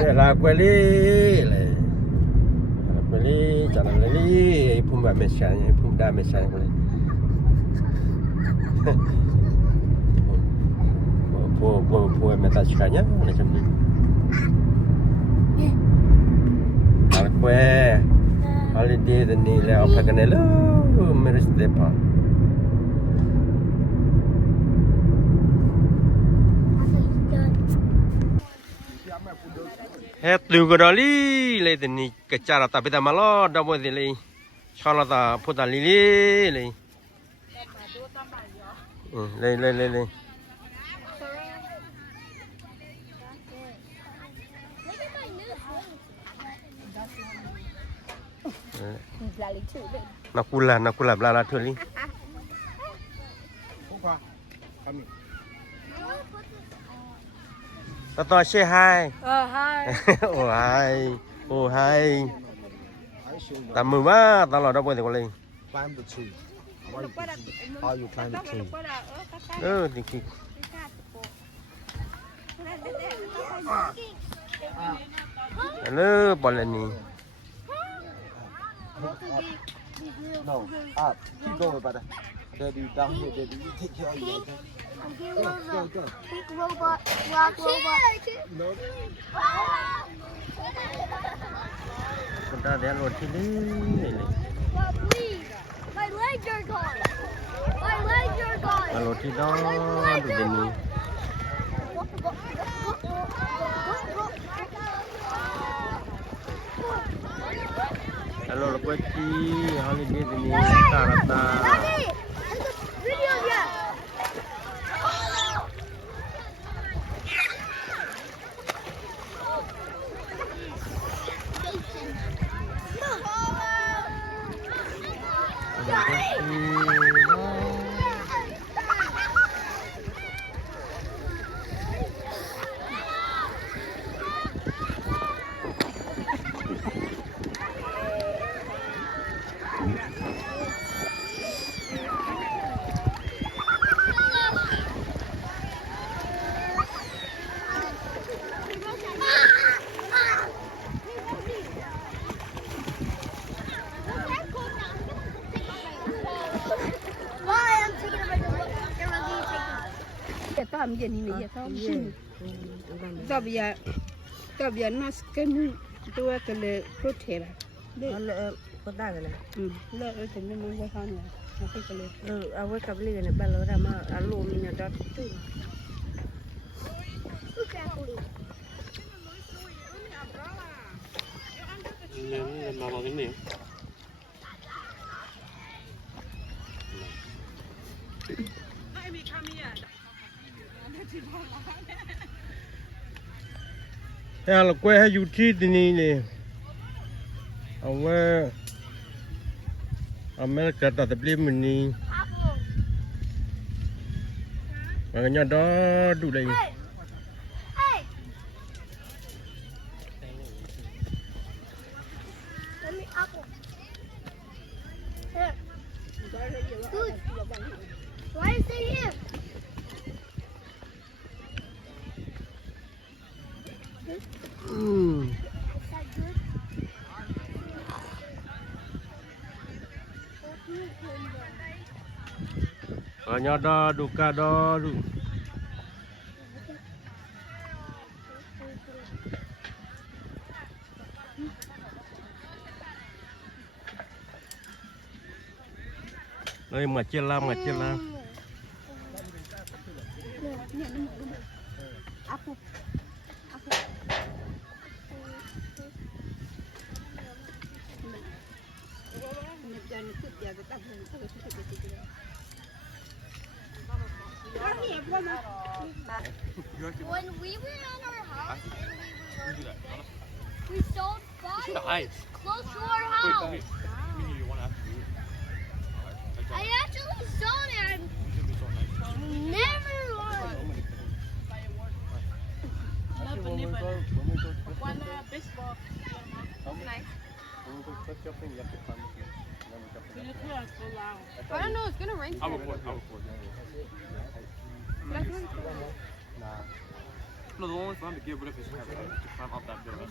la quelli quelli c'hanno lì i pum messaggi i pum da messaggi quelli può metterci cagna macam ni kalau kue holiday dan ni le apa kena lu meres depa het lu godali le dan ni kecara tapi tak malo dah buat ni kalau tak putar lili le nakula belala tu ni. Tato say hi. Hi. Oh hi. Oh hi. Tamu ba talo dah buat ni kau Climb the tree. How you climb the tree? Tinggi. Hello, boleh ni. No, up. Keep going, brother. Daddy, down here, daddy. You take care of you, okay? Go. Big robot, rock robot. No. Kita dia lewat sini. But please, my legs are gone. My legs are gone. Kalau tidak, tu ni. Kalau lepas ni, holiday ni rata-rata. Daddy, there's a video yet. Tạm giờ này giờ tao xin tao bây nó cái tôi cái lệ có thể là lệ có ta cái này lệ ở trên nó có sao nhỉ nó cái lệ à với cặp ly này ba lô ra mà alo mình nhặt đó chứ Mà vào cái này. Ya lo kue hay yuti ini ni. Awe Amerika tak beli meni. Makanya dah dulu lagi. Hey. Let me apple. Here. Good. Why is it here? Hmm. Is that good? Makanya dah duka dah du. Đây ngacil lah. Apple. When we were on our house and we sold five close to our house. I actually sold it and never won. one baseball nice I don't know it's gonna rain soon. Close one big bullet fish have to climb up that building.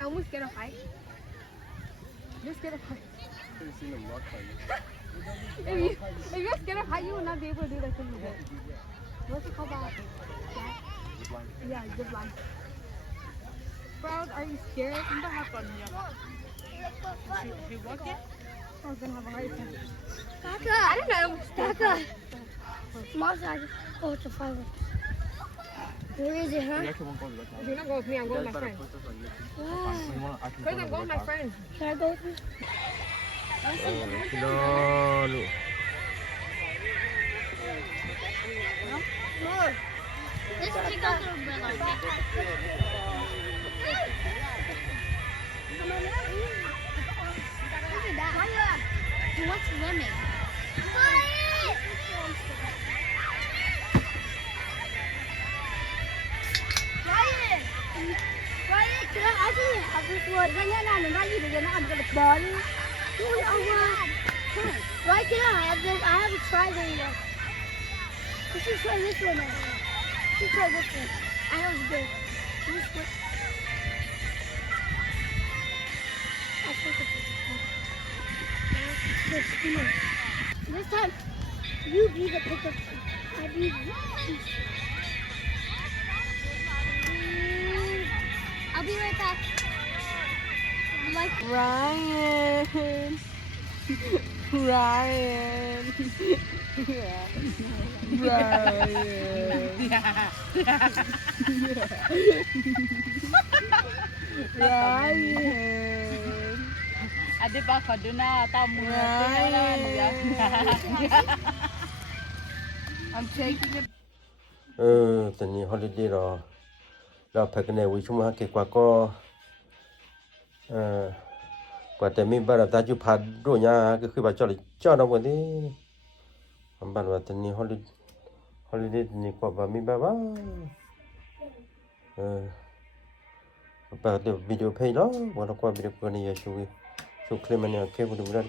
I almost scared of heights. You're scared of heights. If you're scared of heights, you will not be able to do that thing you did. What's it called? Yeah, zip line. Proud, are you scared? I'm gonna have fun here. You walk it? I was gonna have a heart attack. Kaka! I don't know. Kaka! Small size. Oh, it's a fiver. Where is it, huh? You're not going with me. I'm going with my friend. First, I'm going with my friend. Can I go with you? พี่น้องลูก Let's take out the umbrella. Look at that. He wants swimming. Ryan, can I actually have this one? I'm going to ball. Why can't I have this? I haven't tried it yet. You should try this one now. You should try this one. I know it's good. This one. This time, you be the pickup. I be the I'll be right back. Like Ryan. Ryan. Ryan. Ada pak kaduna tamu I'm taking it ตอนนี้ฮอลิเดย์เราพักกันในวิชุมฮักเกกว่าก็กว่าแต่มีบ้านตาจุพัดด้วยยาก็คือว่าเจ้าเราวันนี้บ้านว่าตอนนี้ฮอลิเดย์นี่กว่ามีบ้านว่าแบบเดี๋ยววิดีโอเพลย์เนาะวันละกว่าวิดีโอกันนี่ชูคลิปมันเนี่ยแค่บุญบุญกัน